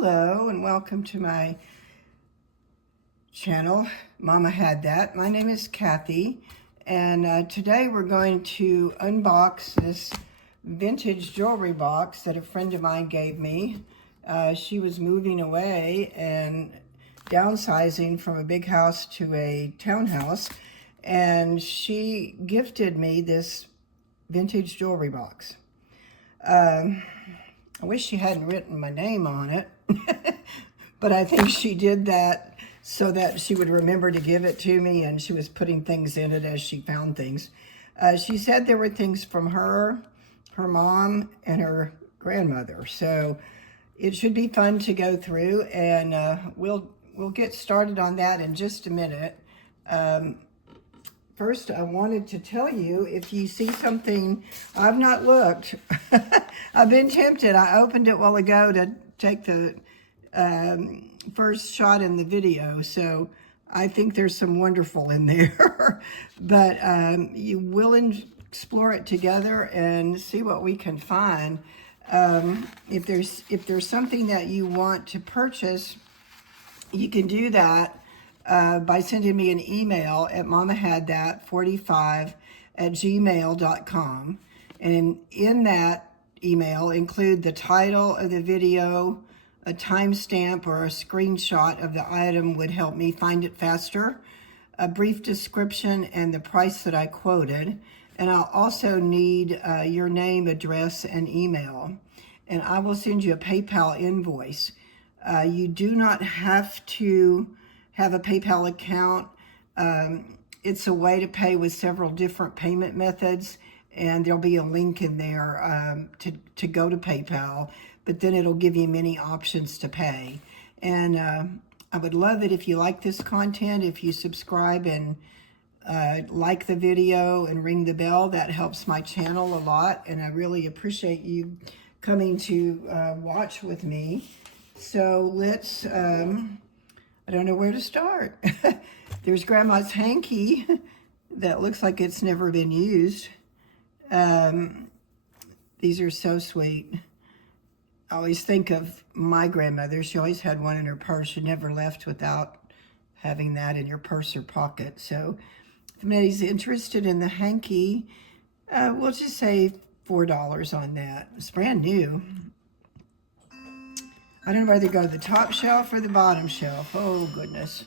Hello and welcome to my channel, Mama Had That. My name is Kathy, and today we're going to unbox this vintage jewelry box that a friend of mine gave me. She was moving away and downsizing from a big house to a townhouse, and she gifted me this vintage jewelry box. I wish she hadn't written my name on it, but I think she did that so that she would remember to give it to me, and she was putting things in it as she found things. She said there were things from her mom, and her grandmother. So it should be fun to go through, and we'll get started on that in just a minute. First, I wanted to tell you, if you see something, I've not looked. I've been tempted. I opened it a while ago to take the first shot in the video, so I think there's some wonderful in there. But you will explore it together and see what we can find. If there's something that you want to purchase, you can do that by sending me an email at mamahadthat45@gmail.com. And in that email, include the title of the video, a timestamp or a screenshot of the item would help me find it faster, a brief description, and the price that I quoted. And I'll also need your name, address, and email. And I will send you a PayPal invoice. You do not have to have a PayPal account. It's a way to pay with several different payment methods, and there'll be a link in there to go to PayPal, but then it'll give you many options to pay. And I would love it if you like this content, if you subscribe and like the video and ring the bell. That helps my channel a lot, and I really appreciate you coming to watch with me. So let's, I don't know where to start. There's Grandma's hanky that looks like it's never been used. These are so sweet. I always think of my grandmother. She always had one in her purse. She never left without having that in your purse or pocket. So if anybody's interested in the hanky, we'll just say $4 on that. It's brand new. I don't know whether to go to the top shelf or the bottom shelf. Oh, goodness.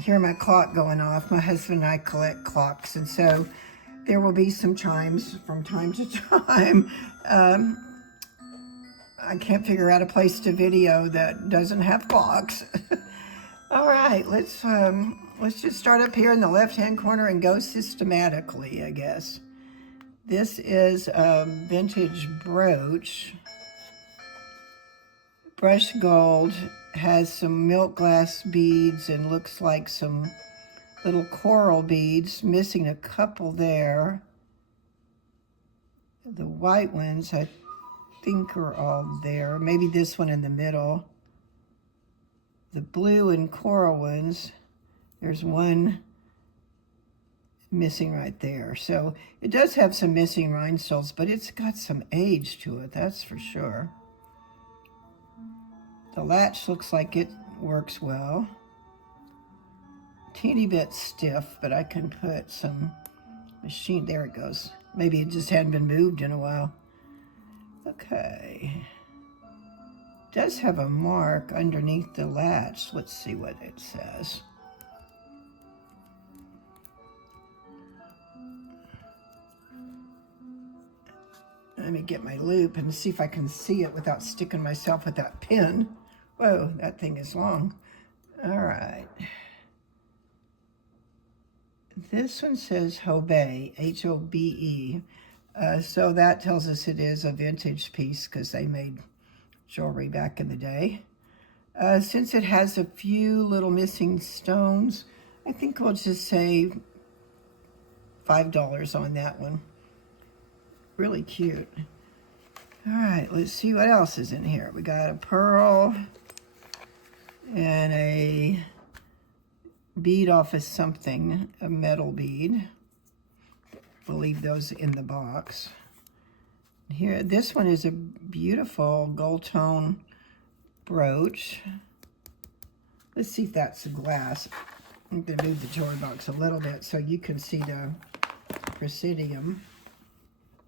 Hear my clock going off. My husband and I collect clocks, and so there will be some chimes from time to time. I can't figure out a place to video that doesn't have clocks. All right, let's just start up here in the left-hand corner and go systematically, I guess. This is a vintage brooch. Brushed gold, has some milk glass beads and looks like some little coral beads, missing a couple there. The white ones, I think, are all there. Maybe this one in the middle. The blue and coral ones, there's one missing right there. So it does have some missing rhinestones, but it's got some age to it, that's for sure. The latch looks like it works well. Teeny bit stiff, but I can put some machine, there it goes. Maybe it just hadn't been moved in a while. Okay. It does have a mark underneath the latch. Let's see what it says. Let me get my loop and see if I can see it without sticking myself with that pin. Whoa, that thing is long. All right. This one says Hobe, H-O-B-E. So that tells us it is a vintage piece because they made jewelry back in the day. Since it has a few little missing stones, I think we'll just say $5 on that one. Really cute. All right, let's see what else is in here. We got a pearl and a bead off of something, a metal bead. We'll leave those in the box. Here, this one is a beautiful gold tone brooch. Let's see if that's glass. I'm going to move the jewelry box a little bit so you can see the presidium.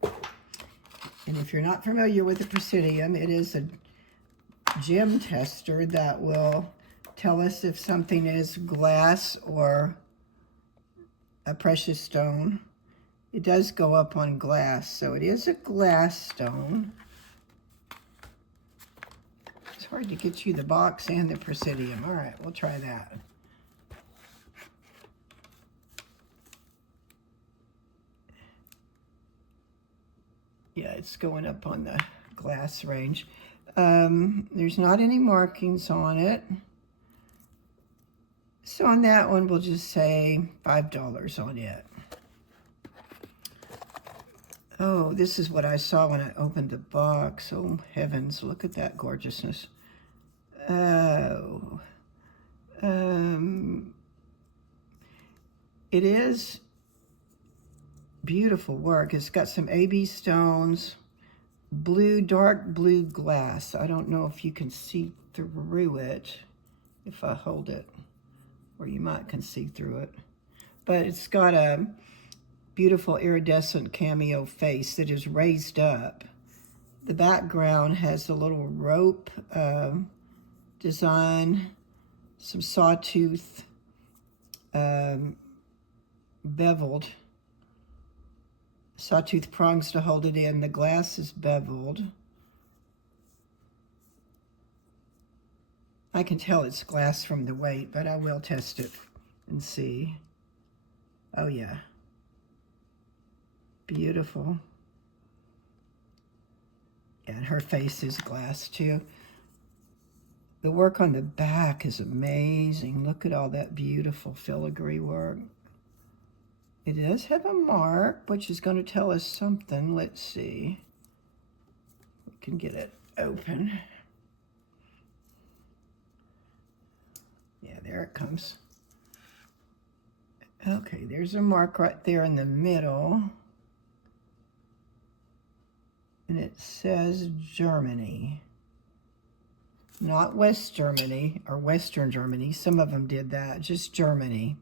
And if you're not familiar with the presidium, it is a gem tester that will tell us if something is glass or a precious stone. It does go up on glass, so it is a glass stone. It's hard to get you the box and the presidium. All right, we'll try that. Yeah, it's going up on the glass range. There's not any markings on it. So on that one, we'll just say $5 on it. Oh, this is what I saw when I opened the box. Oh, heavens, look at that gorgeousness. Oh. It is beautiful work. It's got some AB stones, blue, dark blue glass. I don't know if you can see through it if I hold it, or you might can see through it. But it's got a beautiful iridescent cameo face that is raised up. The background has a little rope design, some sawtooth beveled, sawtooth prongs to hold it in. The glass is beveled. I can tell it's glass from the weight, but I will test it and see. Oh yeah. Beautiful. And her face is glass too. The work on the back is amazing. Look at all that beautiful filigree work. It does have a mark, which is going to tell us something. Let's see. We can get it open. Yeah, there it comes. Okay, there's a mark right there in the middle. And it says Germany. Not West Germany or Western Germany. Some of them did that, just Germany.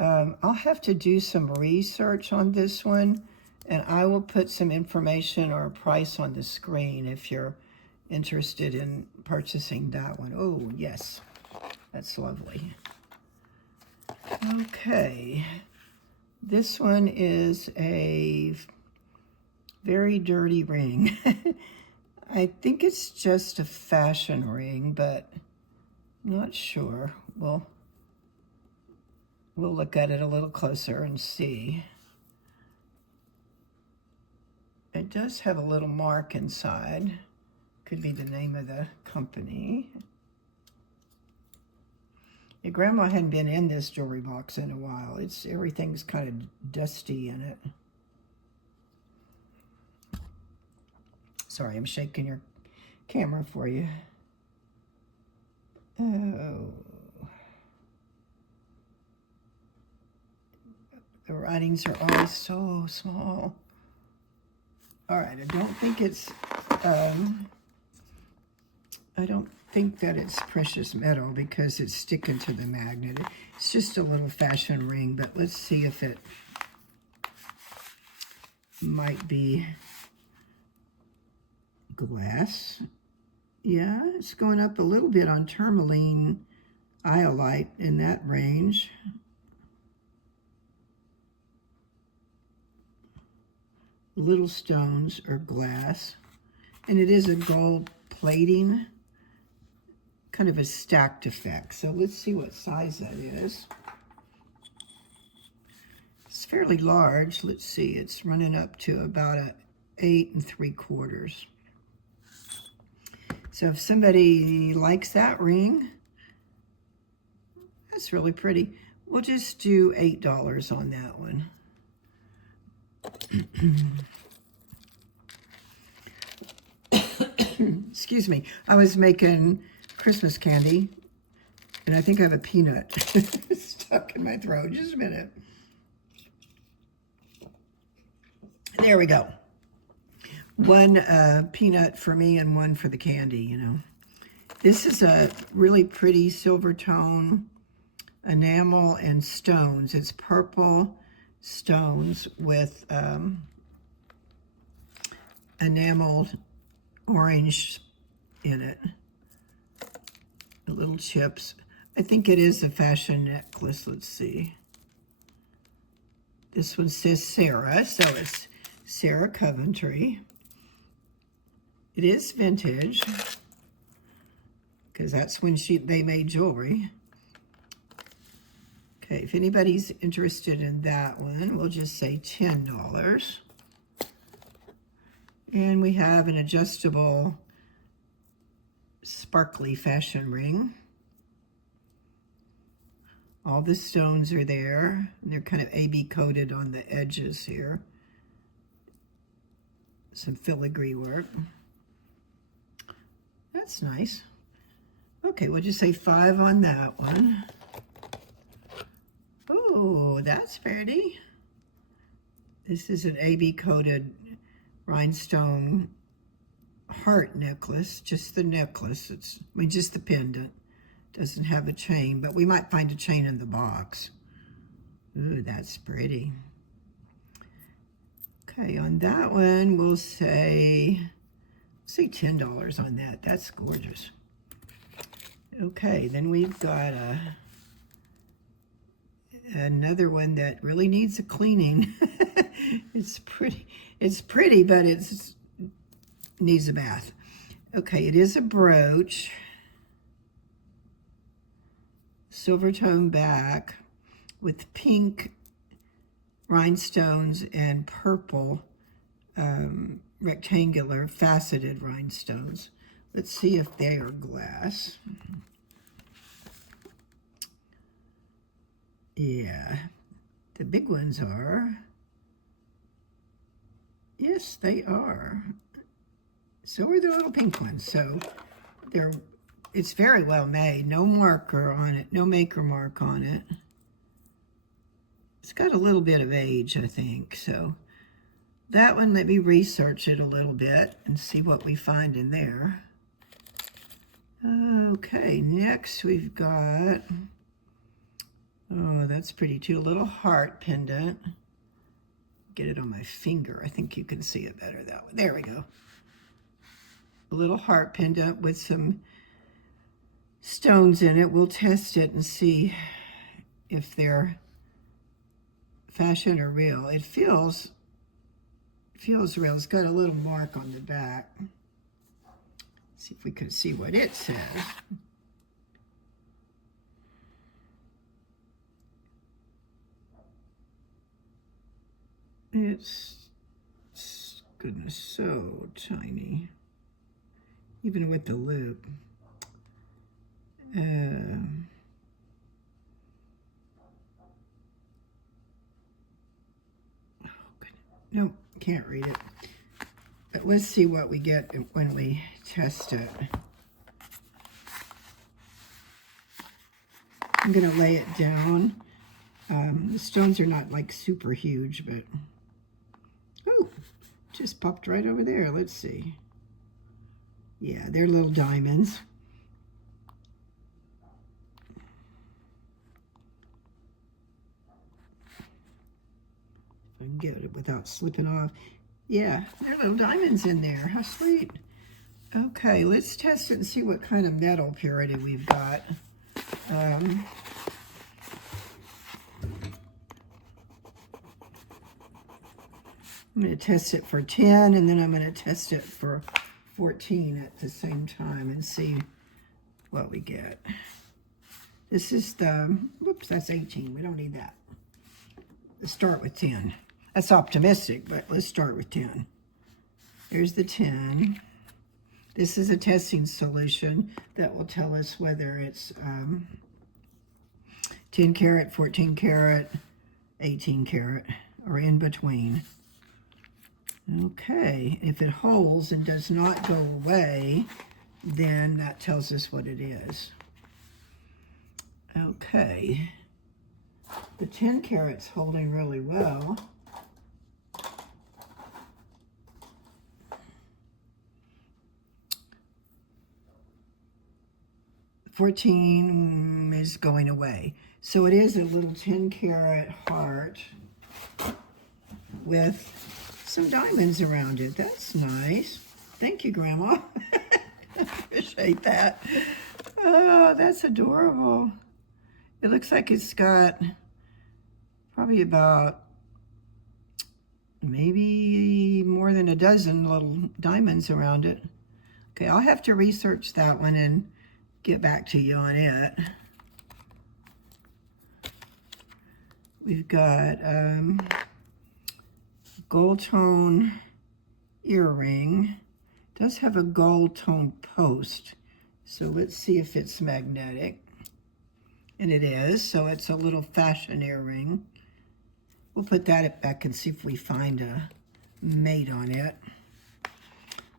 I'll have to do some research on this one, and I will put some information or a price on the screen if you're interested in purchasing that one. Oh, yes, that's lovely. Okay, this one is a very dirty ring. I think it's just a fashion ring, but I'm not sure. We'll look at it a little closer and see. It does have a little mark inside. Could be the name of the company. Your grandma hadn't been in this jewelry box in a while. Everything's kind of dusty in it. Sorry, I'm shaking your camera for you. Oh. The writings are always so small. All right, I don't think that it's precious metal because it's sticking to the magnet. It's just a little fashion ring, but let's see if it might be glass. Yeah, it's going up a little bit on tourmaline iolite in that range. Little stones are glass, and it is a gold plating, kind of a stacked effect. So let's see what size that is. It's fairly large. Let's see, it's running up to about a 8 3/4. So if somebody likes that ring, that's really pretty. We'll just do $8 on that one. Excuse me. I was making Christmas candy, and I think I have a peanut stuck in my throat. Just a minute. There we go. one peanut for me and one for the candy, you know. This is a really pretty silver tone enamel and stones. It's purple stones with enameled orange in it. The little chips. I think it is a fashion necklace. Let's see. This one says Sarah, so it's Sarah Coventry. It is vintage, because that's when they made jewelry. Okay, if anybody's interested in that one, we'll just say $10. And we have an adjustable sparkly fashion ring. All the stones are there. They're kind of AB coated on the edges here. Some filigree work. That's nice. Okay, we'll just say 5 on that one. Oh, that's pretty. This is an AB coated rhinestone heart necklace, just the necklace. Just the pendant. Doesn't have a chain, but we might find a chain in the box. Ooh, that's pretty. Okay, on that one, we'll say $10 on that. That's gorgeous. Okay, then we've got another one that really needs a cleaning. It's pretty, but it needs a bath. Okay, it is a brooch. Silver tone back with pink rhinestones and purple rectangular faceted rhinestones. Let's see if they are glass. Yeah, the big ones are. Yes, they are. So are the little pink ones. So it's very well made. No marker on it, no maker mark on it. It's got a little bit of age, I think. So that one, let me research it a little bit and see what we find in there. Okay, next we've got, oh, that's pretty too, a little heart pendant. Get it on my finger. I think you can see it better that way. There we go. A little heart pendant with some stones in it. We'll test it and see if they're fashion or real. It feels real. It's got a little mark on the back. See if we can see what it says. It's, goodness, so tiny. Even with the loop. No, can't read it. But let's see what we get when we test it. I'm going to lay it down. The stones are not like super huge, but oh, just popped right over there. Let's see. Yeah, they're little diamonds. I can get it without slipping off. Yeah, there are little diamonds in there. How sweet. Okay, let's test it and see what kind of metal purity we've got. I'm going to test it for 10, and then I'm going to test it for 14 at the same time and see what we get. This is the, whoops, that's 18. We don't need that. Let's start with 10. That's optimistic, but let's start with 10. There's the 10. This is a testing solution that will tell us whether it's 10 karat, 14 karat, 18 karat, or in between. Okay, if it holds and does not go away, then that tells us what it is. Okay, the 10 carat's holding really well. 14 is going away. So it is a little 10 karat heart with some diamonds around it. That's nice. Thank you, Grandma. Appreciate that. Oh, that's adorable. It looks like it's got probably about maybe more than a dozen little diamonds around it. Okay, I'll have to research that one and get back to you on it. We've got gold tone earring. It does have a gold tone post. So let's see if it's magnetic. And it is, so it's a little fashion earring. We'll put that back and see if we find a mate on it.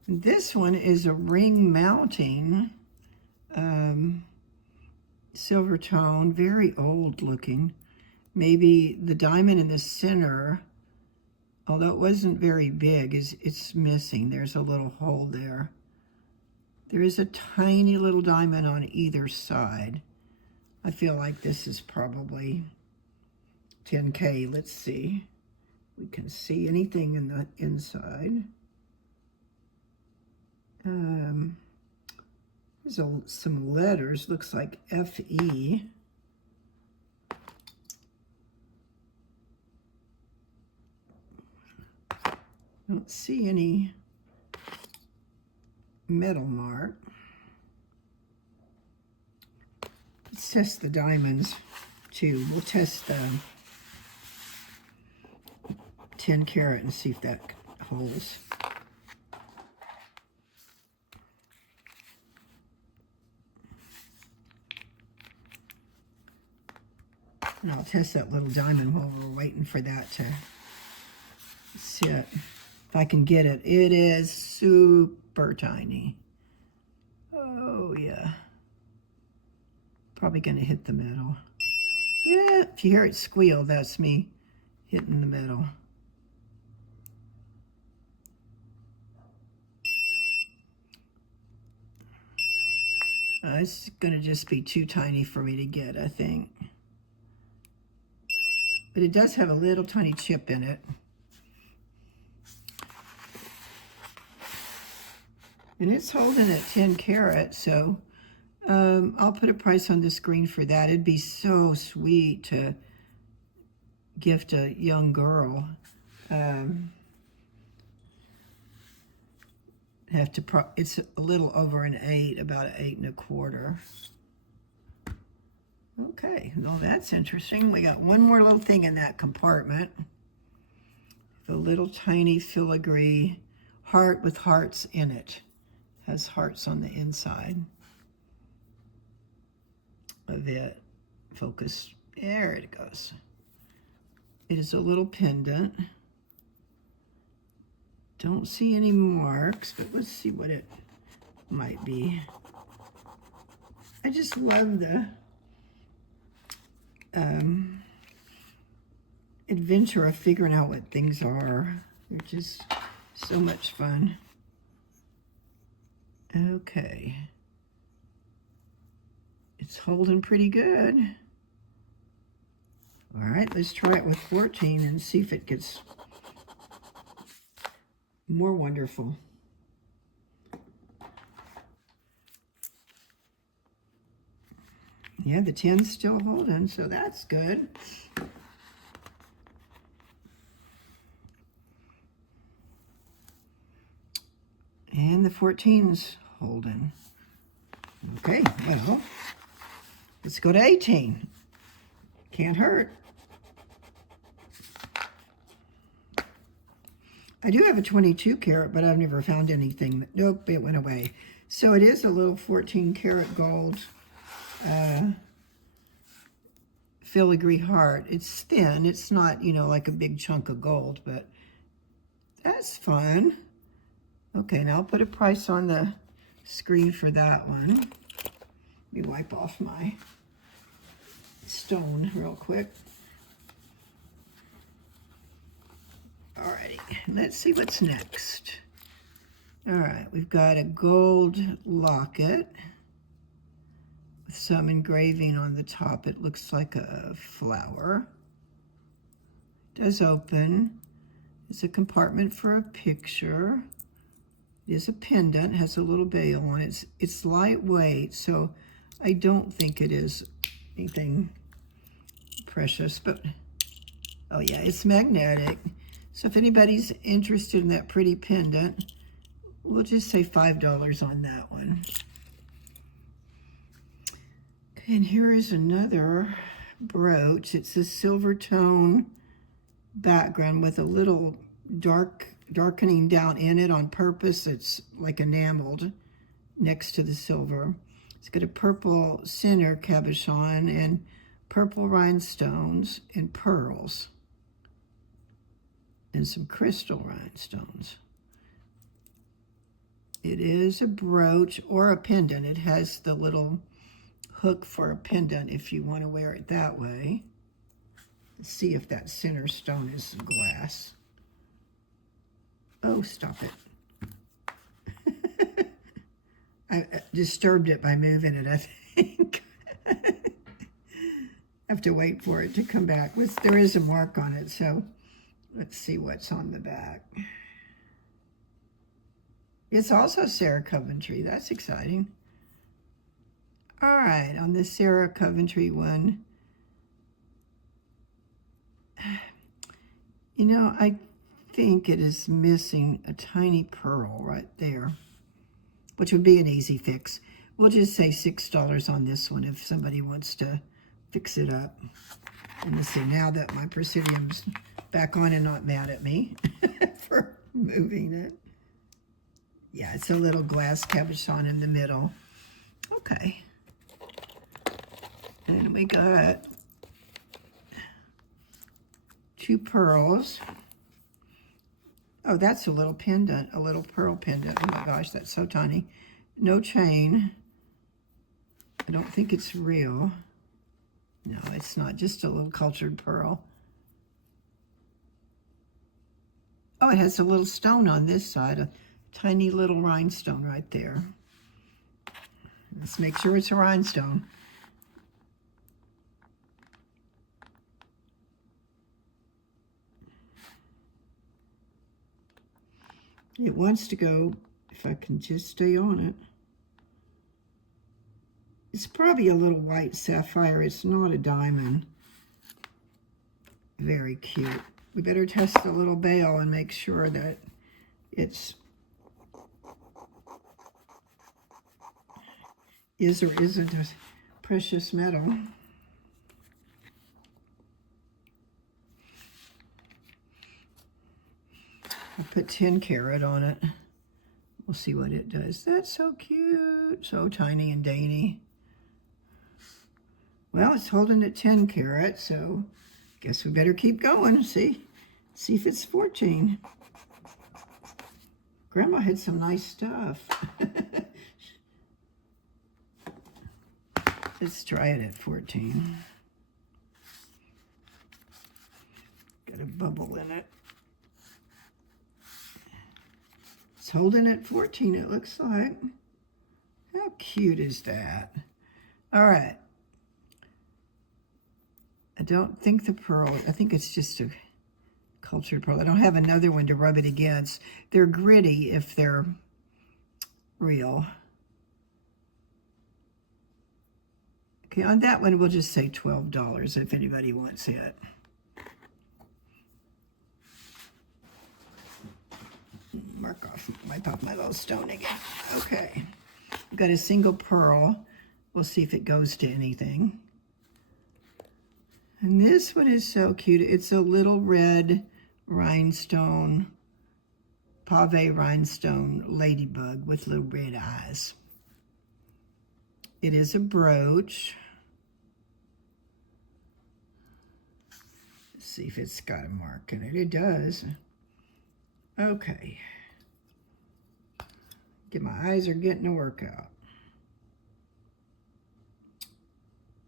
This one is a ring mounting silver tone, very old looking. Maybe the diamond in the center, although it wasn't very big, it's missing. There's a little hole there. There is a tiny little diamond on either side. I feel like this is probably 10K. Let's see. We can see anything in the inside. There's some letters, looks like FE. Don't see any metal mark. Let's test the diamonds too. We'll test the 10 karat and see if that holds. And I'll test that little diamond while we're waiting for that to sit. If I can get it. It is super tiny. Oh, yeah. Probably going to hit the metal. Yeah, if you hear it squeal, that's me hitting the metal. It's going to just be too tiny for me to get, I think. But it does have a little tiny chip in it. And it's holding at 10 karat, so I'll put a price on the screen for that. It'd be so sweet to gift a young girl. It's a little over an 8, about an 8 1/4. Okay, well that's interesting. We got one more little thing in that compartment. The little tiny filigree heart with hearts in it. Has hearts on the inside of it. Focus. There it goes. It is a little pendant. Don't see any marks, but let's see what it might be. I just love the adventure of figuring out what things are. They're just so much fun. Okay. It's holding pretty good. All right, let's try it with 14 and see if it gets more wonderful. Yeah, the 10's still holding, so that's good. And the 14's holding. Okay, well, let's go to 18. Can't hurt. I do have a 22 karat, but I've never found anything. Nope, it went away. So it is a little 14 karat gold filigree heart. It's thin. It's not, you know, like a big chunk of gold, but that's fun. Okay, now I'll put a price on the screen for that one. Let me wipe off my stone real quick. Alrighty, let's see what's next. All right, we've got a gold locket some engraving on the top. It looks like a flower. It does open. It's a compartment for a picture. It is a pendant, has a little bail on it. It's lightweight, so I don't think it is anything precious, but oh yeah, it's magnetic. So if anybody's interested in that pretty pendant, we'll just say $5 on that one. Okay, and here is another brooch. It's a silver tone background with a little darkening down in it on purpose. It's like enameled next to the silver. It's got a purple center cabochon and purple rhinestones and pearls and some crystal rhinestones. It is a brooch or a pendant. It has the little hook for a pendant if you want to wear it that way. Let's see if that center stone is glass. Oh, stop it. I disturbed it by moving it, I think. I have to wait for it to come back. There is a mark on it, so let's see what's on the back. It's also Sarah Coventry. That's exciting. All right, on the Sarah Coventry one, you know, I think it is missing a tiny pearl right there, which would be an easy fix. We'll just say $6 on this one if somebody wants to fix it up. And let's see, now that my Presidium's back on and not mad at me for moving it. Yeah, it's a little glass cabochon in the middle. Okay. And we got 2 pearls. Oh, that's a little pendant, a little pearl pendant. Oh my gosh, that's so tiny. No chain. I don't think it's real. No, it's not, just a little cultured pearl. Oh, it has a little stone on this side, a tiny little rhinestone right there. Let's make sure it's a rhinestone. It wants to go, if I can just stay on it. It's probably a little white sapphire. It's not a diamond. Very cute. We better test the little bail and make sure that it's is or isn't a precious metal. I'll put 10 karat on it. We'll see what it does. That's so cute. So tiny and dainty. Well, it's holding at 10 karat, so guess we better keep going. See if it's 14. Grandma had some nice stuff. Let's try it at 14. Got a bubble in it. It's holding at 14, it looks like. How cute is that? All right. I don't think the pearl, I think it's just a cultured pearl. I don't have another one to rub it against. They're gritty if they're real. Okay, on that one, we'll just say $12 if anybody wants it. Wipe off my little stone again. Okay, I've got a single pearl. We'll see if it goes to anything. And this one is so cute. It's a little red rhinestone, pave rhinestone ladybug with little red eyes. It is a brooch. Let's see if it's got a mark in it. It does. Okay. My eyes are getting a workout.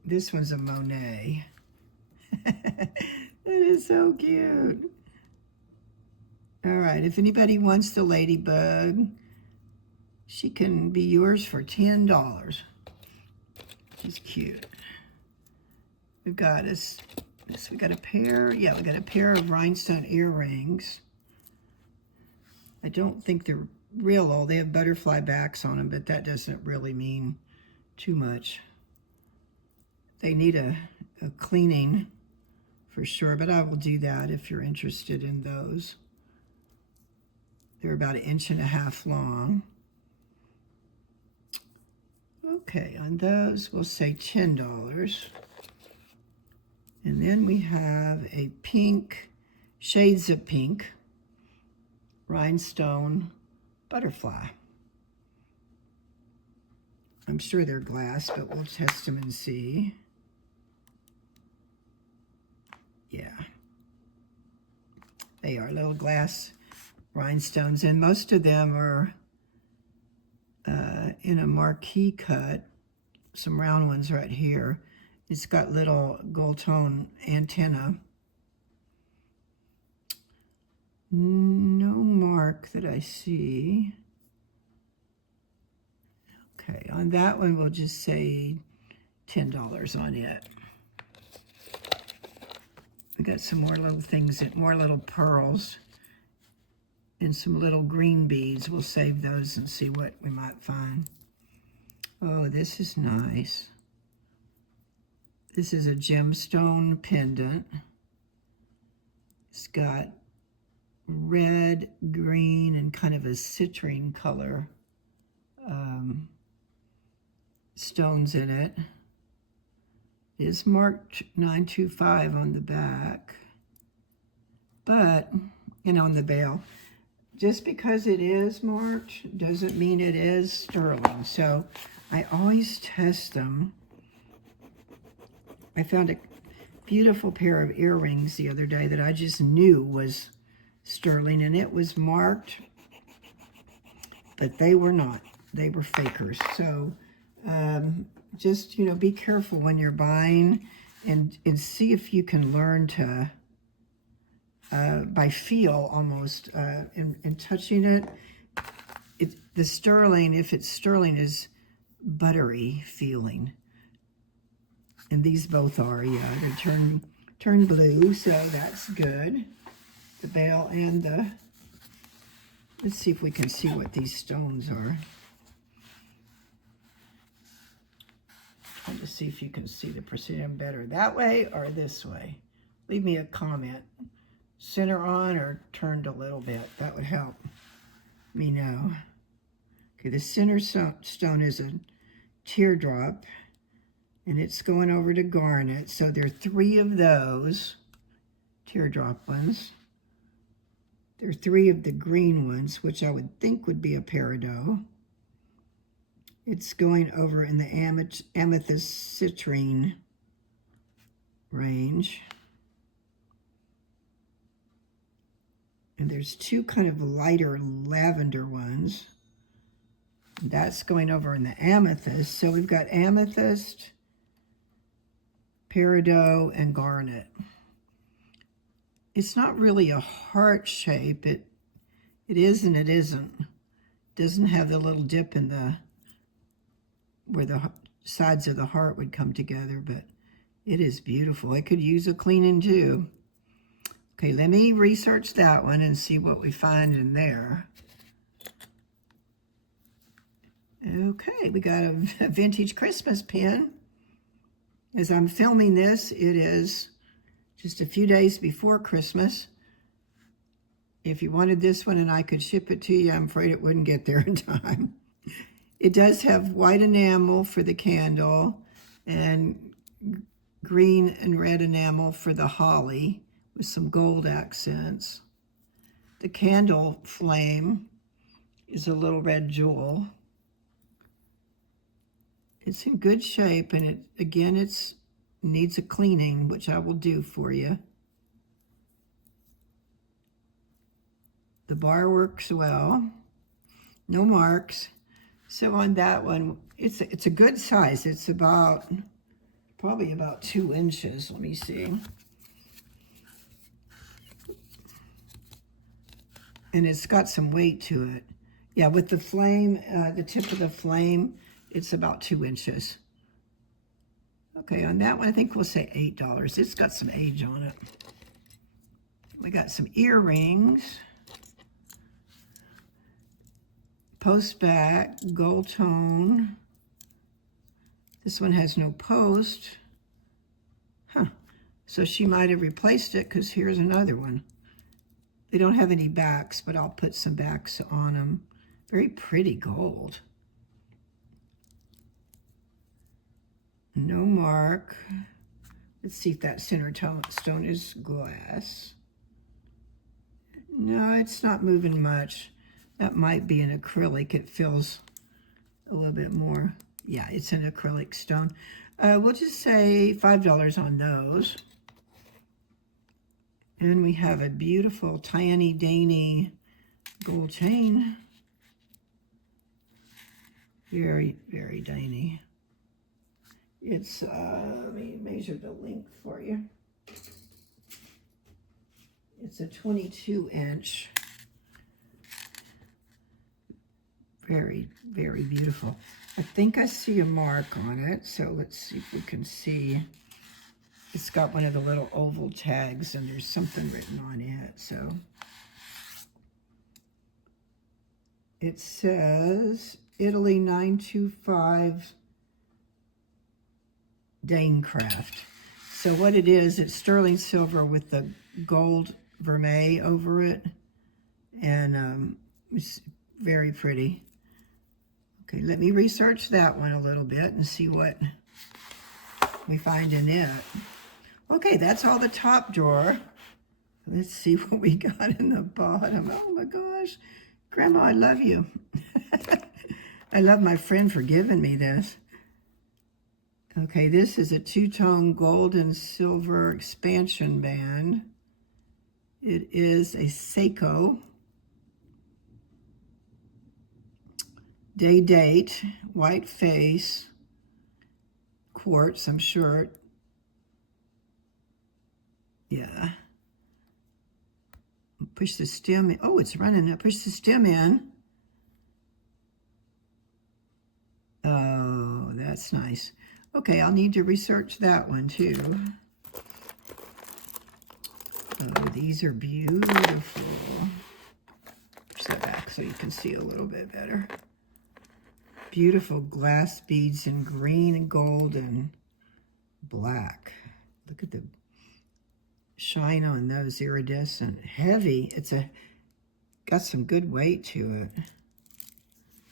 This one's a Monet. That is so cute. All right, if anybody wants the ladybug, she can be yours for $10. She's cute. We've got we got a pair, yeah, we got a pair of rhinestone earrings. I don't think they're real old. They have butterfly backs on them, but that doesn't really mean too much. They need a cleaning for sure, but I will do that if you're interested in those. They're about 1.5 inches long. Okay, on those, we'll say $10. And then we have a pink, shades of pink, rhinestone butterfly. I'm sure they're glass, but we'll test them and see. Yeah. They are little glass rhinestones, and most of them are in a marquee cut. Some round ones right here. It's got little gold tone antenna. No mark that I see. Okay, on that one, we'll just say $10 on it. We got some more little things, more little pearls, and some little green beads. We'll save those and see what we might find. Oh, this is nice. This is a gemstone pendant. It's got red, green, and kind of a citrine color stones in it. It is marked 925 on the back, but, and on the bail. Just because it is marked doesn't mean it is sterling. So I always test them. I found a beautiful pair of earrings the other day that I just knew was sterling, and it was marked, but they were not. They were fakers. So just, you know, be careful when you're buying, and see if you can learn to, by feel almost, in touching it. The sterling, if it's sterling, is buttery feeling. And these both are, yeah, they turn blue, so that's good. The bail and the, let's see if we can see what these stones are. I'll just see if you can see the precision better that way or this way. Leave me a comment. Center on or turned a little bit. That would help me know. Okay, the center stone is a teardrop, and it's going over to garnet. So there are 3 of those teardrop ones. There are 3 of the green ones, which I would think would be a peridot. It's going over in the amethyst citrine range. And there's 2 kind of lighter lavender ones. That's going over in the amethyst. So we've got amethyst, peridot, and garnet. It's not really a heart shape. It is and it isn't. It doesn't have the little dip in the, where the sides of the heart would come together, but it is beautiful. It could use a cleaning too. Okay, let me research that one and see what we find in there. Okay, we got a vintage Christmas pin. As I'm filming this, it is just a few days before Christmas. If you wanted this one and I could ship it to you, I'm afraid it wouldn't get there in time. It does have white enamel for the candle and green and red enamel for the holly with some gold accents. The candle flame is a little red jewel. It's in good shape, and it needs a cleaning, which I will do for you. The bar works well. No marks. So on that one, it's a good size. It's probably about 2 inches. Let me see. And it's got some weight to it. Yeah, with the flame, the tip of the flame, it's about 2 inches. Okay, on that one, I think we'll say $8. It's got some age on it. We got some earrings. Post back, gold tone. This one has no post. Huh. So she might have replaced it because here's another one. They don't have any backs, but I'll put some backs on them. Very pretty gold. No mark. Let's see if that center stone is glass. No, it's not moving much. That might be an acrylic. It feels a little bit more. Yeah, it's an acrylic stone. We'll just say $5 on those. And we have a beautiful tiny dainty gold chain. Very, very dainty. It's, let me measure the length for you. It's a 22-inch. Very, very beautiful. I think I see a mark on it, so let's see if we can see. It's got one of the little oval tags, and there's something written on it, so. It says Italy 925 Danecraft. So what it is, it's sterling silver with the gold vermeil over it, and it's very pretty. Okay, let me research that one a little bit and see what we find in it. Okay, that's all the top drawer. Let's see what we got in the bottom. Oh my gosh, Grandma, I love you. I love my friend for giving me this. Okay, this is a two-tone gold and silver expansion band. It is a Seiko. Day date, white face, quartz, I'm sure. Yeah. Push the stem in. Oh, it's running now. Push the stem in. Oh, that's nice. Okay, I'll need to research that one too. Oh, these are beautiful. Push that back so you can see a little bit better. Beautiful glass beads in green and gold and black. Look at the shine on those, iridescent. Heavy. It's got some good weight to it.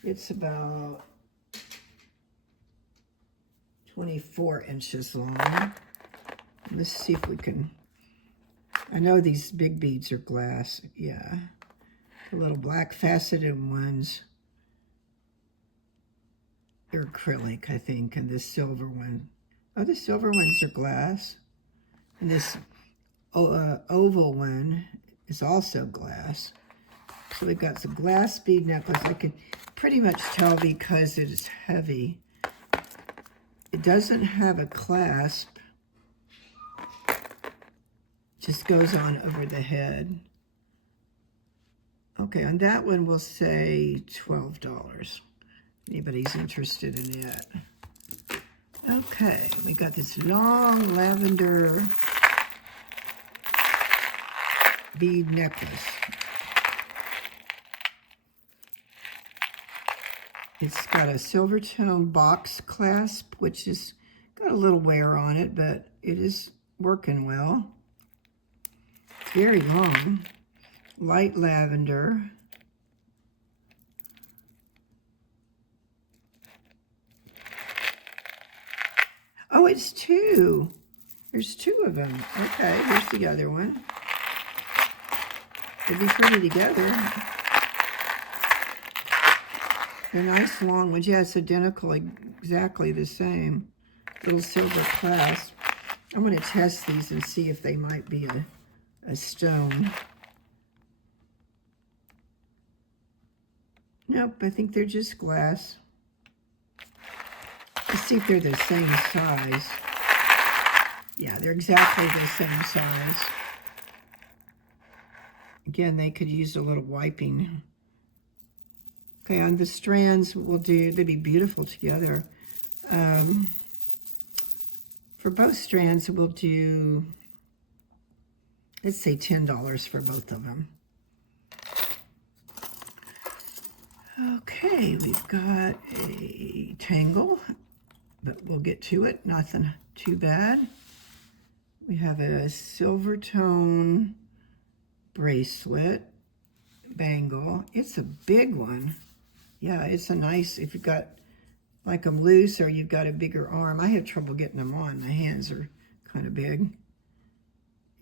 It's about 24 inches long. Let's see if we can. I know these big beads are glass. Yeah. The little black faceted ones. They're acrylic, I think, and this silver one. Oh, the silver ones are glass. And this oval one is also glass. So we've got some glass bead necklace. I can pretty much tell because it is heavy. It doesn't have a clasp. Just goes on over the head. Okay, on that one we'll say $12. Anybody's interested in it. Okay, we got this long lavender bead necklace. It's got a silver tone box clasp, which has got a little wear on it, but it is working well. Very long. Light lavender. Oh, it's two. There's two of them. Okay, here's the other one. They'd be pretty together. They're nice long ones. Yeah, it's identical, exactly the same. Little silver clasp. I'm going to test these and see if they might be a stone. Nope, I think they're just glass. Let's see if they're the same size. Yeah, they're exactly the same size. Again, they could use a little wiping. Okay, on the strands, they'd be beautiful together. For both strands, we'll do, let's say $10 for both of them. Okay, we've got a tangle, but we'll get to it. Nothing too bad. We have a silver tone bracelet, bangle. It's a big one. Yeah, it's a nice, if you've got like them loose or you've got a bigger arm. I have trouble getting them on. My hands are kind of big.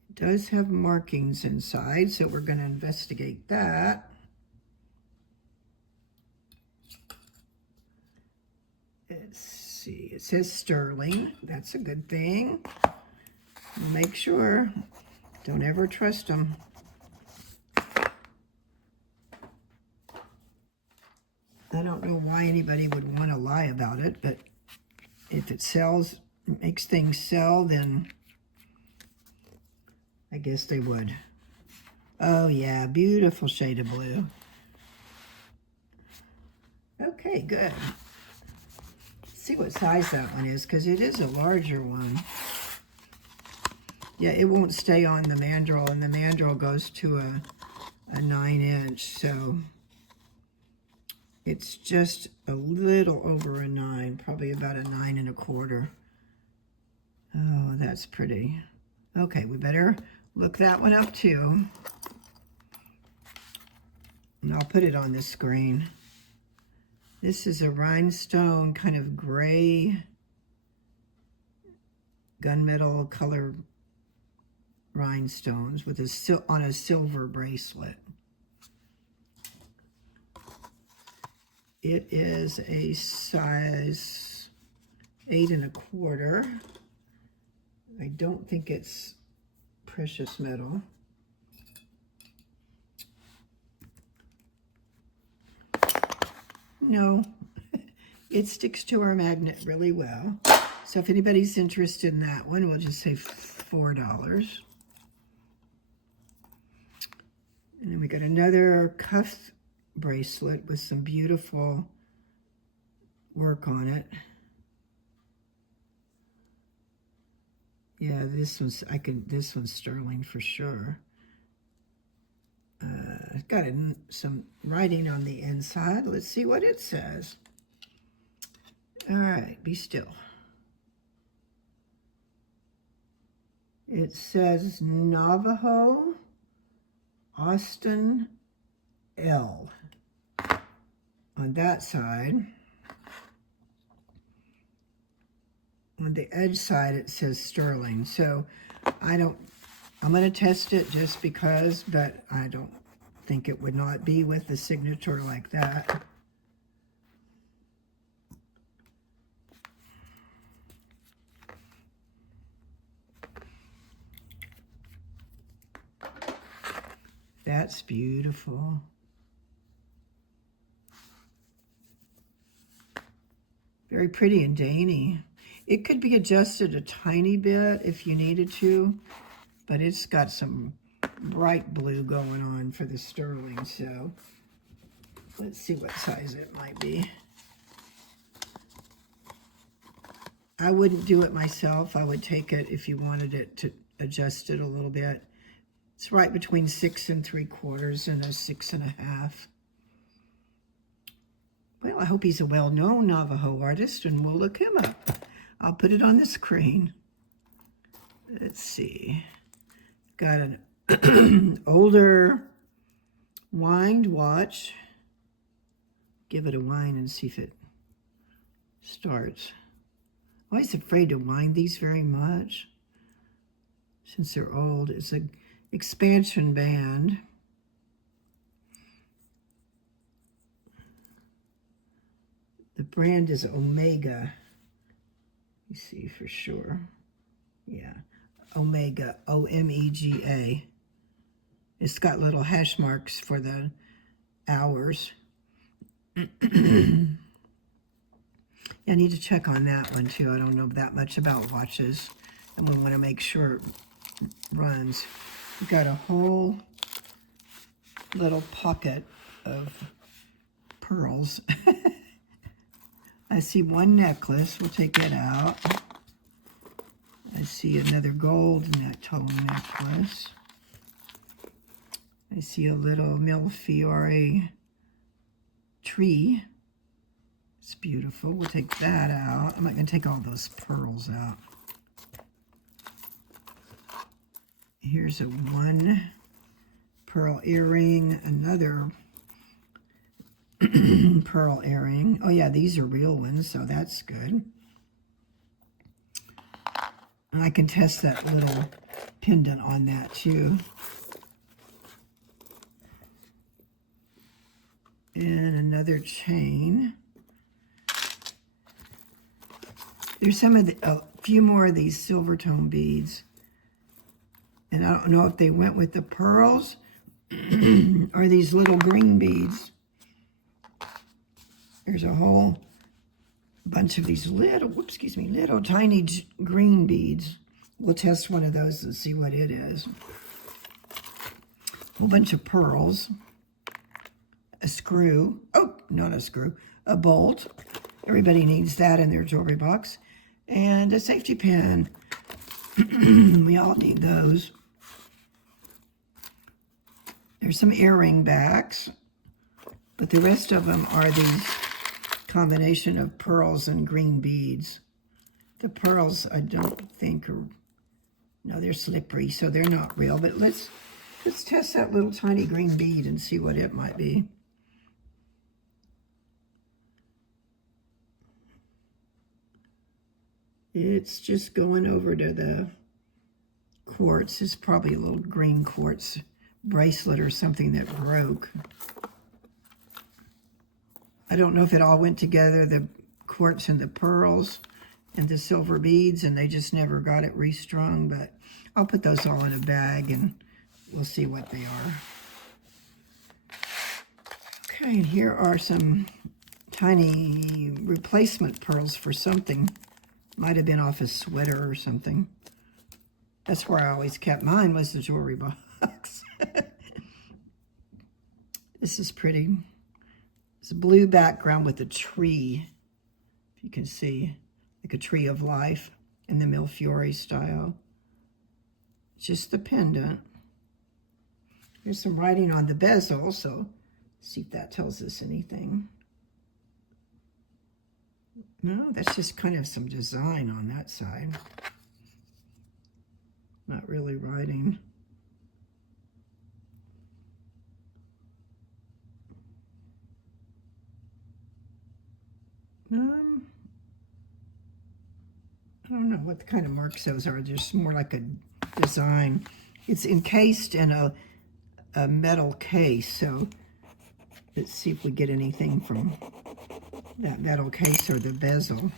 It does have markings inside, so we're going to investigate that. Let's see, it says sterling. That's a good thing. Make sure. Don't ever trust them. I don't know why anybody would want to lie about it, but if it sells, makes things sell, then I guess they would. Oh yeah, beautiful shade of blue. Okay, good. Let's see what size that one is, because it is a larger one. Yeah, it won't stay on the mandrel, and the mandrel goes to a 9-inch, so it's just a little over a 9, probably about a 9 1/4. Oh, that's pretty. Okay, we better look that one up too. And I'll put it on the screen. This is a rhinestone kind of gray gunmetal color rhinestones with on a silver bracelet. It is a size 8 1/4. I don't think it's precious metal. No, it sticks to our magnet really well. So if anybody's interested in that one, we'll just say $4. And then we got another cuff bracelet with some beautiful work on it. Yeah, this one's sterling for sure. It's got some writing on the inside. Let's see what it says. All right, be still. It says Navajo, Austin, L on that side. On the edge side, it says sterling. So I'm going to test it just because, but I don't think it would not be with a signature like that. That's beautiful. Very pretty and dainty. It could be adjusted a tiny bit if you needed to, but it's got some bright blue going on for the sterling, so let's see what size it might be. I wouldn't do it myself. I would take it if you wanted it to adjust it a little bit. It's right between 6 3/4 and a 6 1/2. Well, I hope he's a well-known Navajo artist, and we'll look him up. I'll put it on the screen. Let's see. Got an older wind watch. Give it a wind and see if it starts. I'm always afraid to wind these very much since they're old. It's an expansion band. The brand is Omega. You see for sure. Yeah, Omega, O-M-E-G-A. It's got little hash marks for the hours. I need to check on that one too. I don't know that much about watches, and we want to make sure it runs. We've got a whole little pocket of pearls. I see one necklace. We'll take it out. see another gold toe necklace. I see a little millefiori tree. It's beautiful. We'll take that out. I'm not going to take all those pearls out. Here's a 1 pearl earring, another pearl earring. Oh yeah, these are real ones, so that's good. And I can test that little pendant on that too. And another chain. There's a few more of these silver tone beads. And I don't know if they went with the pearls or these little green beads. There's a whole bunch of these little tiny green beads. We'll test one of those and see what it is. A whole bunch of pearls. A screw. Oh, not a screw. A bolt. Everybody needs that in their jewelry box. And a safety pin. We all need those. There's some earring backs, but the rest of them are these combination of pearls and green beads. The pearls I don't think are, no, they're slippery, so they're not real, but let's test that little tiny green bead and see what it might be. It's just going over to the quartz. It's probably a little green quartz bracelet or something that broke. I don't know if it all went together, the quartz and the pearls and the silver beads, and they just never got it restrung, but I'll put those all in a bag and we'll see what they are. Okay, and here are some tiny replacement pearls for something. Might have been off a sweater or something. That's where I always kept mine, was the jewelry box. This is pretty. It's a blue background with a tree, if you can see, like a tree of life in the millefiori style. Just the pendant. There's some writing on the bezel, so see if that tells us anything. No, that's just kind of some design on that side. Not really writing. I don't know what kind of marks those are. Just more like a design. It's encased in a metal case, so let's see if we get anything from that metal case or the bezel.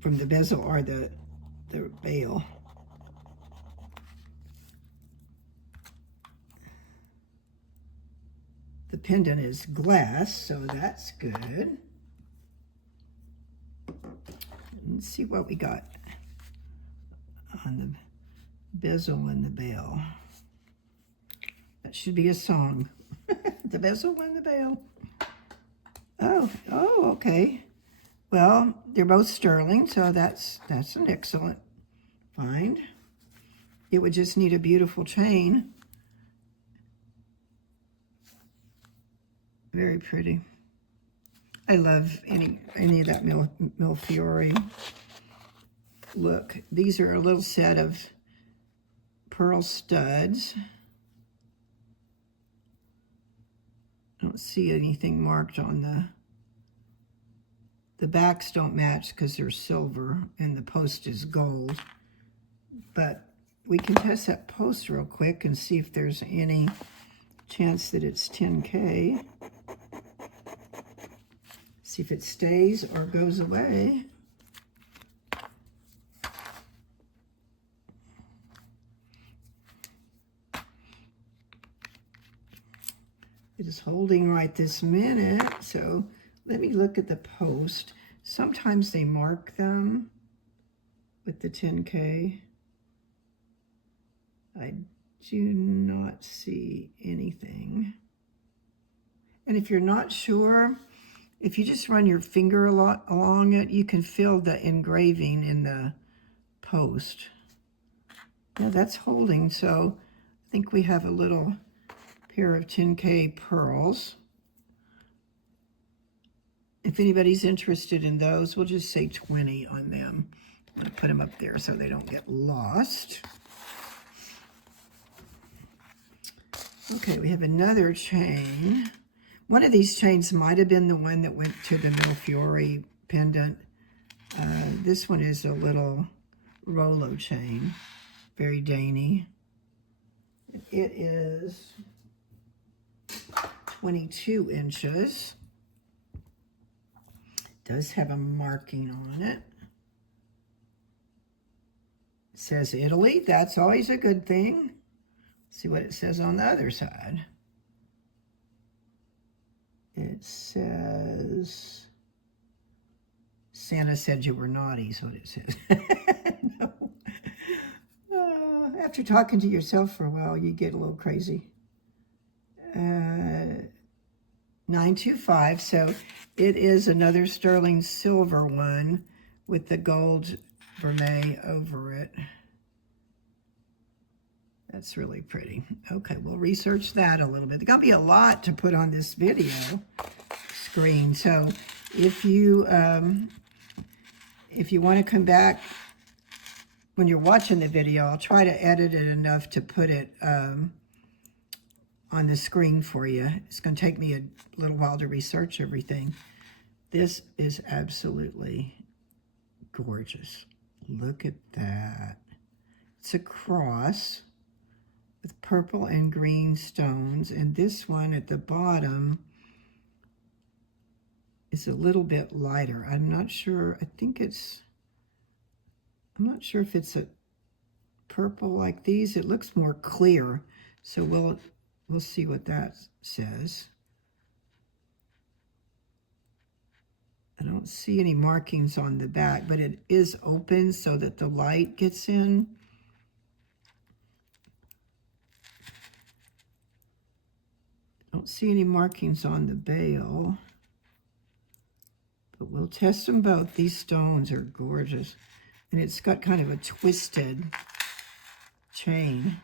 From the bezel or the bail. The pendant is glass, so that's good. Let's see what we got on the bezel and the bail. That should be a song. The bezel and the bail. Oh, okay. Well, they're both sterling, so that's an excellent find. It would just need a beautiful chain. Very pretty. I love any of that millefiori look. These are a little set of pearl studs. I don't see anything marked on the backs don't match because they're silver and the post is gold. But we can test that post real quick and see if there's any chance that it's 10K. See if it stays or goes away. It is holding right this minute, so let me look at the post. Sometimes they mark them with the 10K. I do not see anything. And if you're not sure, if you just run your finger along it, you can feel the engraving in the post. Yeah, that's holding, so I think we have a little pair of 10K pearls. If anybody's interested in those, we'll just say 20 on them. I'm going to put them up there so they don't get lost. Okay, we have another chain. One of these chains might have been the one that went to the Millefiori pendant. This one is a little Rolo chain, very dainty. It is 22 inches. Does have a marking on it. It says Italy. That's always a good thing. See what it says on the other side. It says, Santa said you were naughty is what it says. No. After talking to yourself for a while, you get a little crazy. 925, so it is another sterling silver one with the gold vermeil over it. That's really pretty. Okay, we'll research that a little bit. There's gonna be a lot to put on this video screen, so if you want to come back when you're watching the video, I'll try to edit it enough to put it on the screen for you. It's going to take me a little while to research everything. This is absolutely gorgeous. Look at that. It's a cross with purple and green stones, and this one at the bottom is a little bit lighter. I'm not sure. I'm not sure if it's a purple like these. It looks more clear, so we'll see what that says. I don't see any markings on the back, but it is open so that the light gets in. Don't see any markings on the bail, but we'll test them both. These stones are gorgeous, and it's got kind of a twisted chain.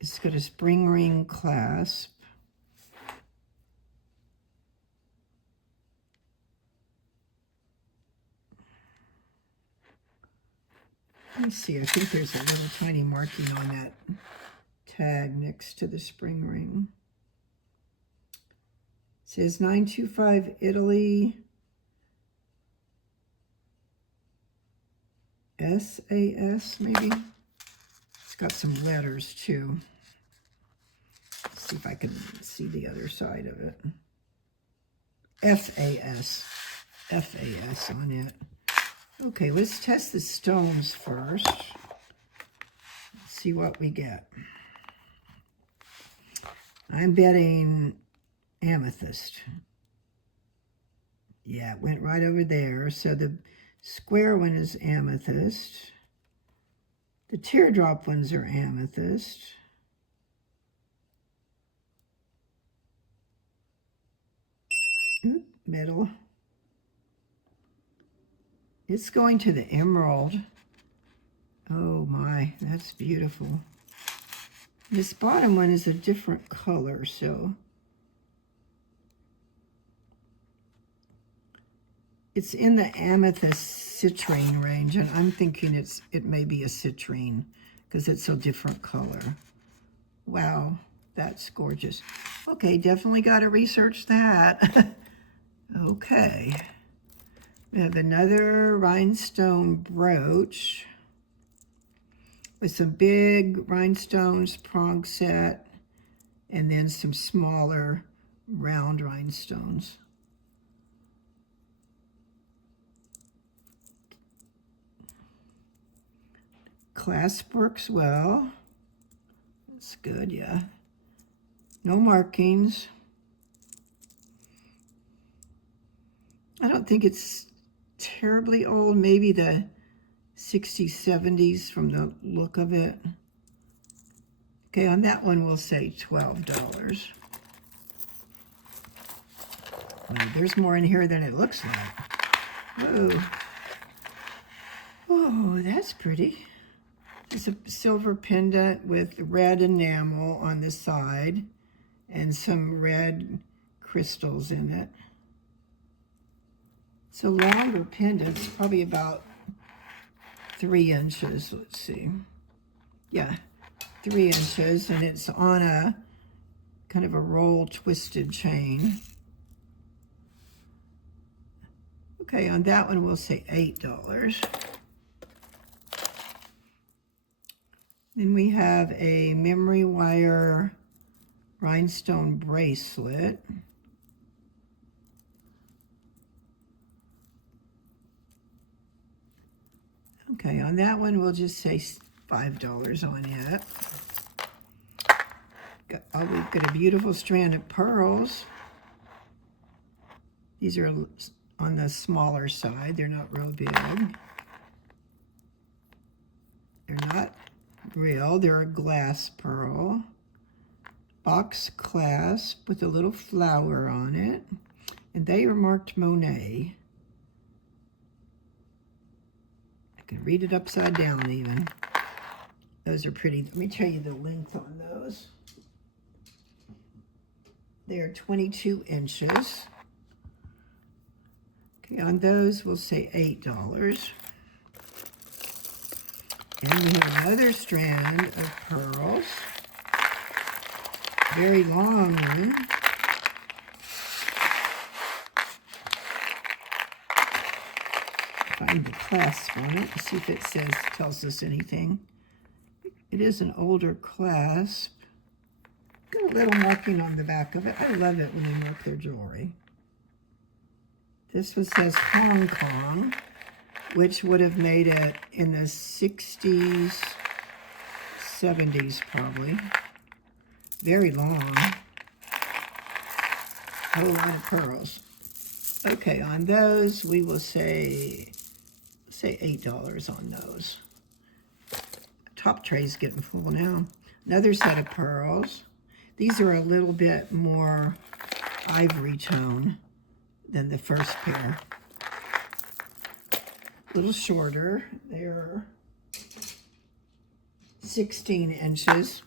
It's got a spring ring clasp. Let me see, I think there's a little tiny marking on that tag next to the spring ring. It says 925 Italy. SAS, maybe? It's got some letters too. Let's see if I can see the other side of it. FAS. FAS on it. Okay, let's test the stones first. Let's see what we get. I'm betting amethyst. Yeah, it went right over there. So the square one is amethyst. The teardrop ones are amethyst. Middle. It's going to the emerald. Oh my, that's beautiful. This bottom one is a different color, so it's in the amethyst citrine range, and I'm thinking it may be a citrine because it's a different color. Wow, that's gorgeous. Okay, definitely got to research that. Okay. We have another rhinestone brooch with some big rhinestones, prong set, and then some smaller round rhinestones. Clasp works well. That's good, yeah. No markings. I don't think it's terribly old, maybe the 60s, 70s from the look of it. Okay, on that one we'll say $12. Oh, there's more in here than it looks like. Whoa. Oh, that's pretty. It's a silver pendant with red enamel on the side and some red crystals in it. It's a longer pendant. It's probably about 3 inches. Let's see. Yeah, 3 inches, and it's on a kind of a roll twisted chain. Okay, on that one we'll say $8. Then we have a memory wire rhinestone bracelet. Okay, on that one we'll just say $5 on it. We've got a beautiful strand of pearls. These are on the smaller side. They're not real big. They're not real. They're a glass pearl. Box clasp with a little flower on it. And they are marked Monet. I can read it upside down even. Those are pretty. Let me tell you the length on those. They are 22 inches. Okay, on those we'll say $8. And we have another strand of pearls. Very long one. Find the clasp on it. See if it tells us anything. It is an older clasp. Got a little marking on the back of it. I love it when they mark their jewelry. This one says Hong Kong, which would have made it in the 60s, 70s probably. Very long. A whole lot of pearls. Okay, on those we will say $8 on those. Top tray's getting full now. Another set of pearls. These are a little bit more ivory tone than the first pair. A little shorter. They're 16 inches.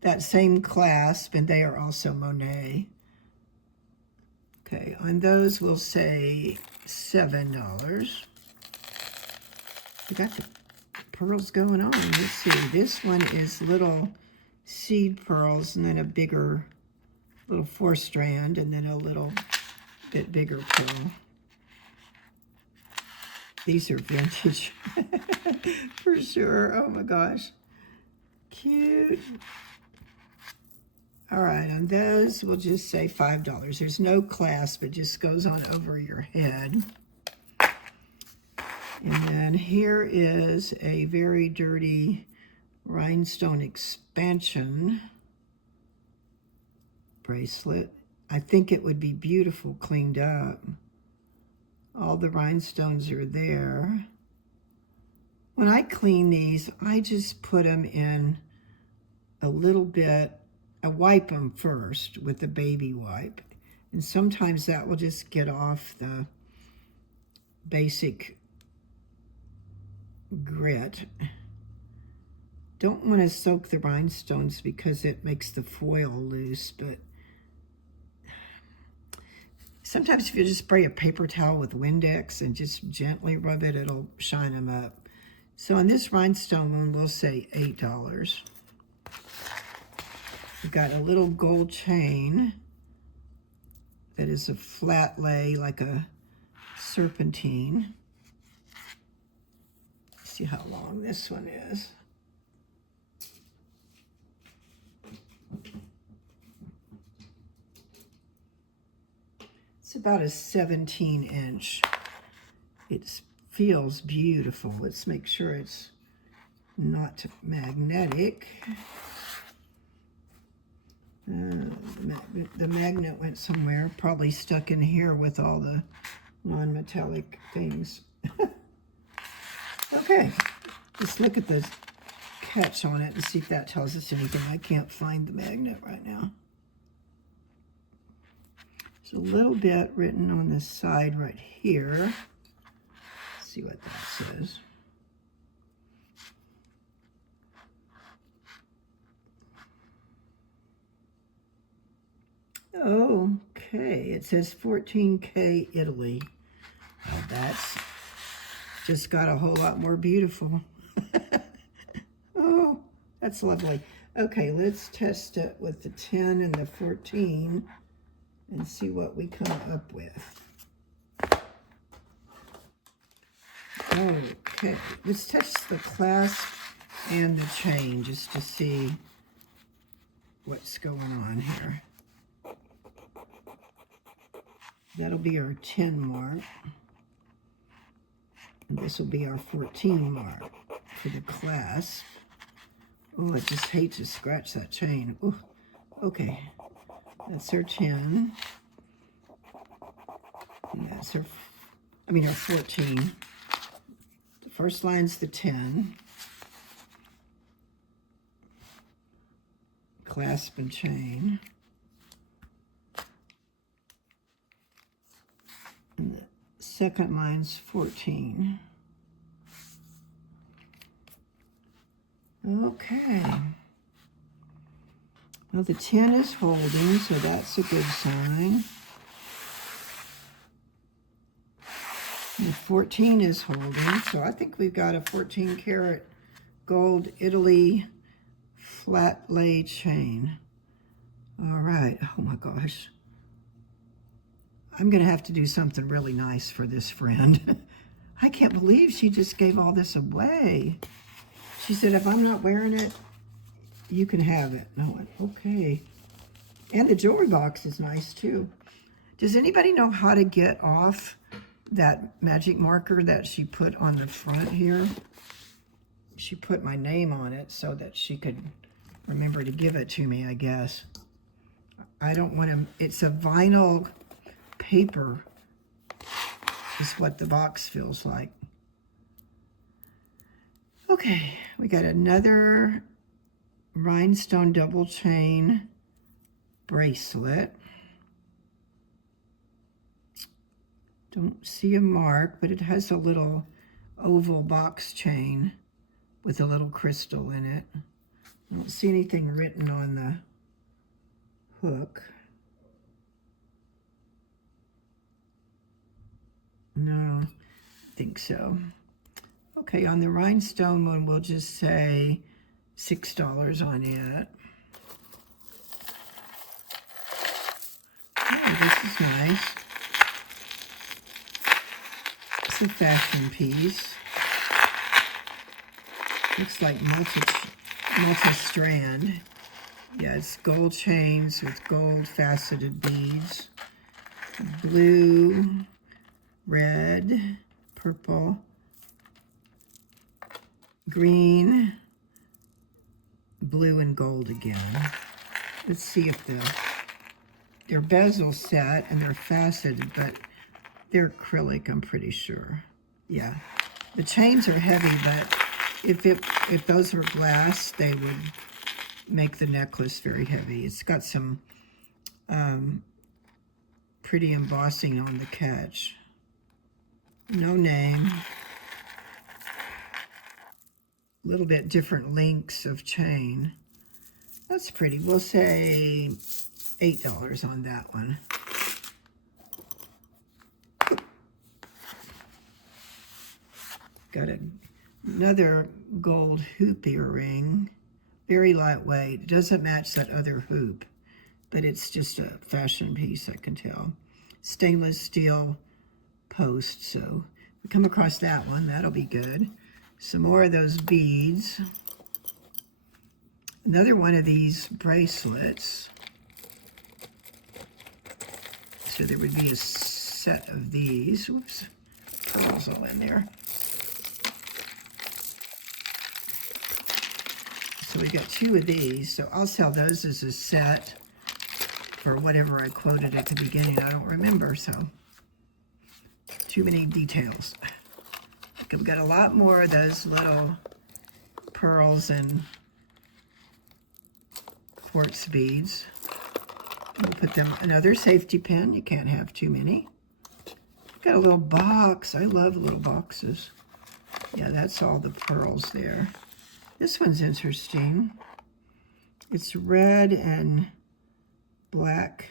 That same clasp, and they are also Monet. Okay, on those we'll say $7. We got the pearls going on. Let's see. This one is little seed pearls, and then a bigger little 4-strand, and then a little bit bigger pearl. These are vintage for sure. Oh my gosh. Cute. All right, on those, we'll just say $5. There's no clasp. It just goes on over your head. And then here is a very dirty rhinestone expansion bracelet. I think it would be beautiful cleaned up. All the rhinestones are there. When I clean these, I just put them in a little bit. I wipe them first with a baby wipe. And sometimes that will just get off the basic grit. Don't want to soak the rhinestones because it makes the foil loose, but sometimes if you just spray a paper towel with Windex and just gently rub it, it'll shine them up. So on this rhinestone one, we'll say $8. We've got a little gold chain that is a flat lay, like a serpentine. Let's see how long this one is. It's about a 17-inch. It feels beautiful. Let's make sure it's not magnetic. The magnet went somewhere, probably stuck in here with all the non-metallic things. Okay, let's look at the catch on it and see if that tells us anything. I can't find the magnet right now. There's a little bit written on this side right here. Let's see what that says. Okay, it says 14K Italy. Well, that's just got a whole lot more beautiful. Oh, that's lovely. Okay, let's test it with the 10 and the 14 and see what we come up with. Okay, let's test the clasp and the chain just to see what's going on here. That'll be our 10 mark. And this will be our 14 mark for the clasp. Oh, I just hate to scratch that chain. Oh, okay. That's our 10. And that's our 14. The first line's the 10. Clasp and chain. And the second line's 14. Okay. Well, the 10 is holding, so that's a good sign. And 14 is holding, so I think we've got a 14 karat gold Italy flat lay chain. All right. Oh my gosh. I'm going to have to do something really nice for this friend. I can't believe she just gave all this away. She said, if I'm not wearing it, you can have it. And I went, okay. And the jewelry box is nice too. Does anybody know how to get off that magic marker that she put on the front here? She put my name on it so that she could remember to give it to me, I guess. I don't want to, it's a vinyl paper is what the box feels like. Okay, we got another rhinestone double chain bracelet. Don't see a mark, but it has a little oval box chain with a little crystal in it. I don't see anything written on the hook. No, I think so. Okay, on the rhinestone one, we'll just say $6 on it. Oh, this is nice. It's a fashion piece. Looks like multi-strand. Yeah, it's gold chains with gold faceted beads. Blue, red, purple, green, blue, and gold again. Let's see if they're bezel set and they're faceted, but they're acrylic, I'm pretty sure. Yeah, the chains are heavy, but if those were glass, they would make the necklace very heavy. It's got some pretty embossing on the catch. No name. A little bit different links of chain. That's pretty. We'll say $8 on that one. Got another gold hoop earring. Very lightweight. It doesn't match that other hoop, but it's just a fashion piece, I can tell. Stainless steel post, so if we come across that one, that'll be good. Some more of those beads. Another one of these bracelets. So there would be a set of these. Oops, pearls all in there. So we got 2 of these, so I'll sell those as a set for whatever I quoted at the beginning. I don't remember, so too many details. Okay, we got a lot more of those little pearls and quartz beads. We'll put them, another safety pin. You can't have too many. Got a little box. I love little boxes. Yeah, that's all the pearls there. This one's interesting. It's red and black,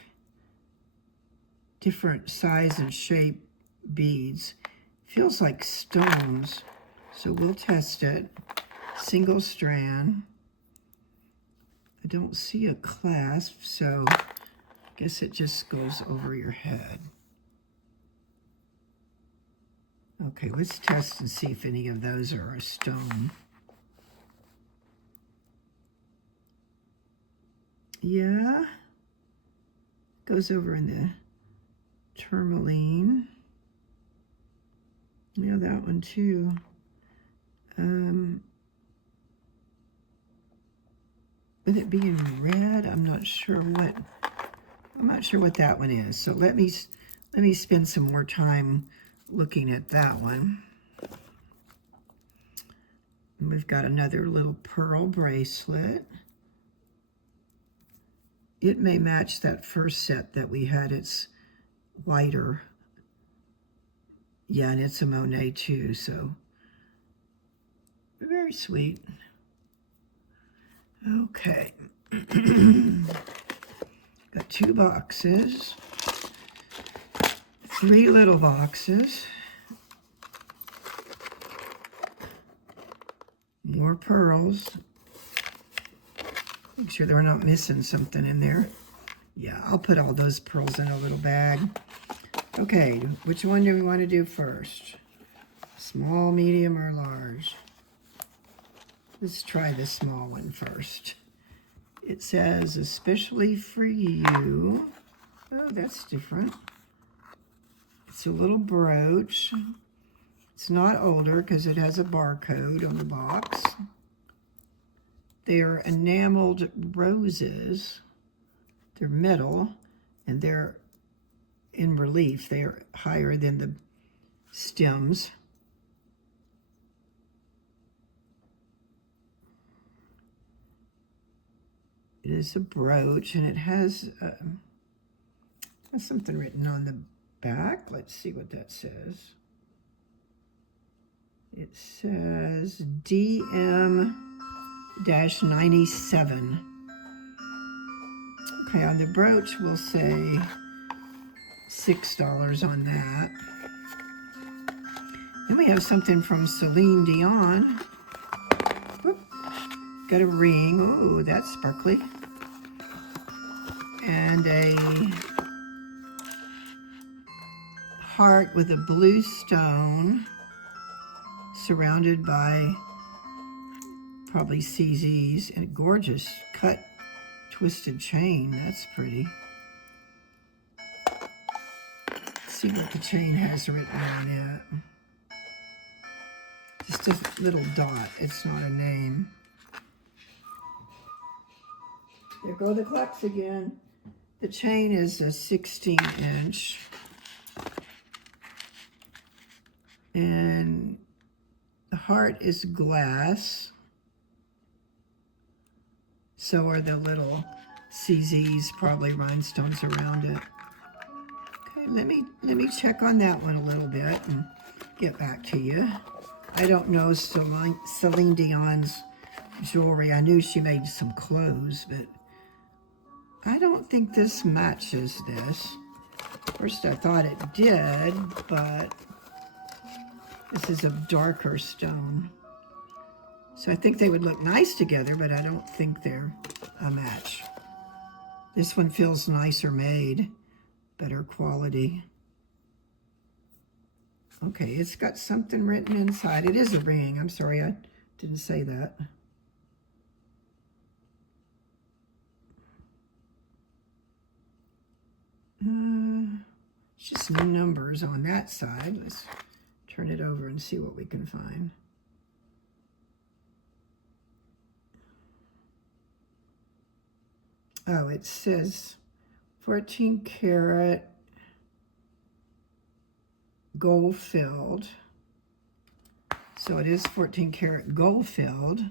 different size and shape beads. Feels like stones, so we'll test it. Single strand. I don't see a clasp, so I guess it just goes over your head. Okay, let's test and see if any of those are a stone. Yeah, goes over in the tourmaline. Yeah, that one too. With it being red, I'm not sure what that one is. So let me spend some more time looking at that one. And we've got another little pearl bracelet. It may match that first set that we had. It's lighter. Yeah, and it's a Monet too, so very sweet. Okay. Got 2 boxes. 3 little boxes. More pearls. Make sure they're not missing something in there. Yeah, I'll put all those pearls in a little bag. Okay, which one do we want to do first? Small, medium, or large? Let's try the small one first. It says, especially for you. Oh, that's different. It's a little brooch. It's not older because it has a barcode on the box. They are enameled roses. They're metal, and they're in relief. They are higher than the stems. It is a brooch, and it has something written on the back. Let's see what that says. It says DM-97. Okay, on the brooch, we'll say $6 on that. Then we have something from Celine Dion. Whoop. Got a ring. Oh, that's sparkly. And a heart with a blue stone surrounded by probably CZs, and a gorgeous cut twisted chain. That's pretty. Let's see what the chain has written on it. Just a little dot. It's not a name. There go the clocks again. The chain is a 16-inch. And the heart is glass. So are the little CZs, probably rhinestones around it. Okay, let me check on that one a little bit and get back to you. I don't know Celine Dion's jewelry. I knew she made some clothes, but I don't think this matches this. First I thought it did, but this is a darker stone. So I think they would look nice together, but I don't think they're a match. This one feels nicer made, better quality. Okay, it's got something written inside. It is a ring. I'm sorry, I didn't say that. It's just numbers on that side. Let's turn it over and see what we can find. Oh, it says 14 karat gold filled. So it is 14 karat gold filled.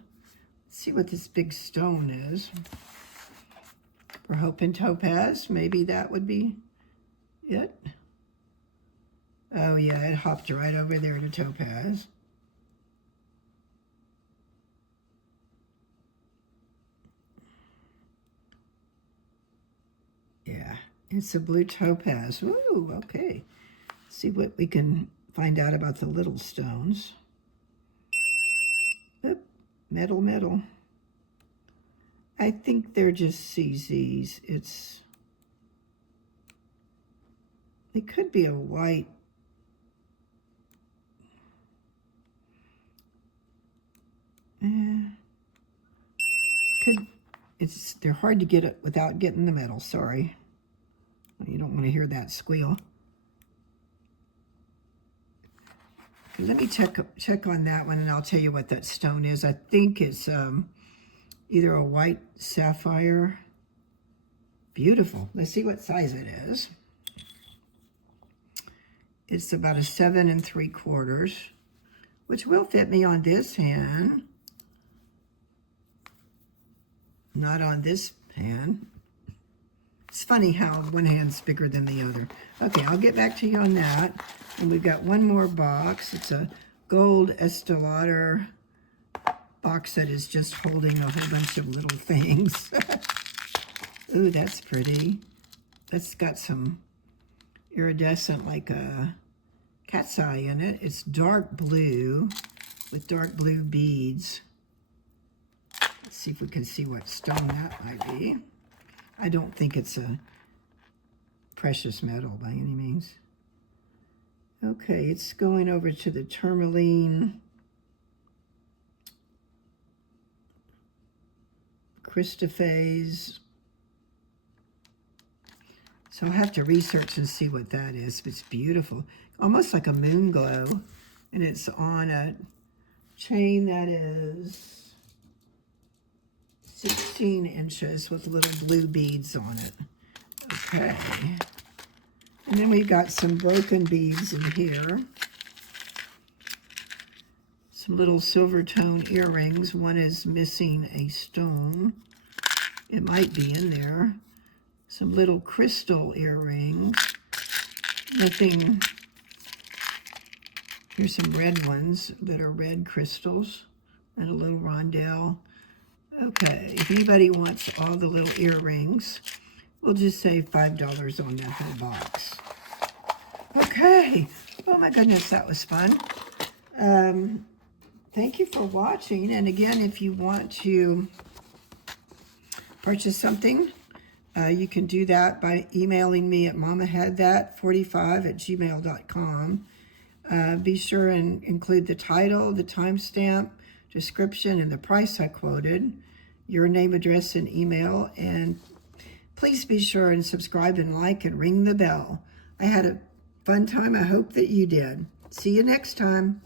Let's see what this big stone is. We're hoping topaz. Maybe that would be it. Oh yeah, it hopped right over there to topaz. Yeah, it's a blue topaz. Ooh, okay. Let's see what we can find out about the little stones. Oop, metal, metal. I think they're just CZs. It could be a white. They're hard to get it without getting the metal, sorry. You don't want to hear that squeal. Let me check on that one and I'll tell you what that stone is. I think it's either a white sapphire. Beautiful. Let's see what size it is. It's about a 7 3/4, which will fit me on this hand. Not on this hand. It's funny how one hand's bigger than the other. Okay, I'll get back to you on that. And we've got one more box. It's a gold Estee Lauder box that is just holding a whole bunch of little things. Ooh, that's pretty. That's got some iridescent, like a cat's eye in it. It's dark blue with dark blue beads. Let's see if we can see what stone that might be. I don't think it's a precious metal by any means. Okay, it's going over to the tourmaline Christophase. So I'll have to research and see what that is. It's beautiful. Almost like a moon glow. And it's on a chain that is 16 inches with little blue beads on it. Okay. And then we've got some broken beads in here. Some little silver tone earrings. One is missing a stone. It might be in there. Some little crystal earrings. Nothing. Here's some red ones that are red crystals. And a little rondelle. Okay, if anybody wants all the little earrings, we'll just save $5 on that whole box. Okay. Oh my goodness, that was fun. Thank you for watching. And again, if you want to purchase something, you can do that by emailing me at mamahadthat45@gmail.com. Be sure and include the title, the timestamp, description, and the price I quoted, your name, address, and email. And please be sure and subscribe and like and ring the bell. I had a fun time. I hope that you did. See you next time.